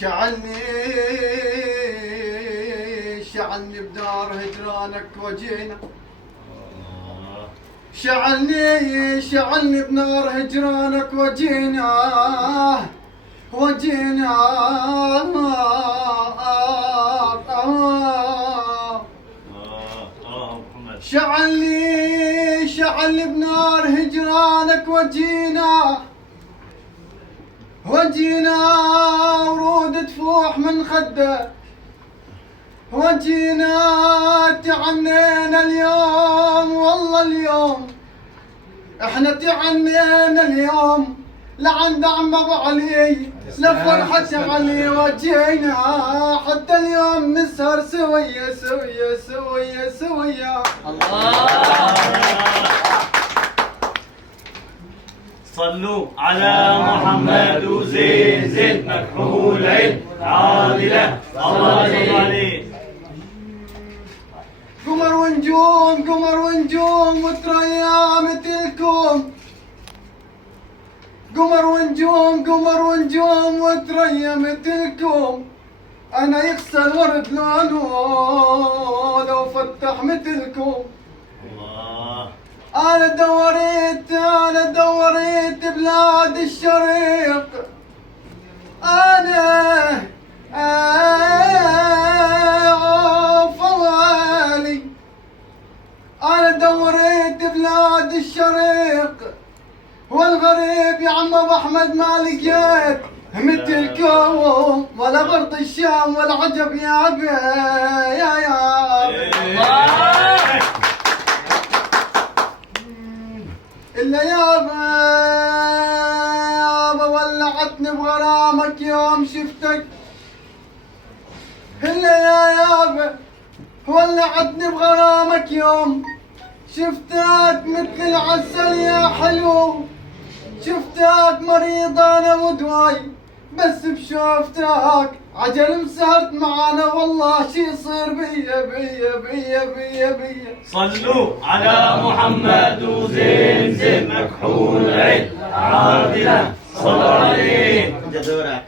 شعلني بدار هجرانك وجينا، شعلني بنار هجرانك وجينا شعلني بنار هجرانك وجينا ورود تفوح من خده، وجينا تعنينا اليوم، والله اليوم احنا تعنينا اليوم لعند عم ابو علي لفرحة علي، وجينا حتى اليوم نسهر سوية الله. صلوا على محمد وزين مكحول عين عادلة الله عليه. قمر ونجوم وتريا مثلكم، قمر ونجوم وتريا مثلكم، انا يخسى الورد لونه لو فتح مثلكم. انا دوريت بلاد الشريق، انا فوالي، انا دوريت بلاد الشريق والغريب يا عم ابو احمد ما لقيت مثلكم، ولا غرب الشام ولا عجب يا ابي يا إلا يابا ولعتني بغرامك يوم شفتك، إلا يابا ولعتني بغرامك يوم شفتك مثل العسل يا حلو، شفتك مريض أنا ودواي بس بشوفتك عجل مسهرت معانا، والله شي يصير بيا. صلوا على محمد وزين مكحول عين عادلة صلوا عليه. دورك.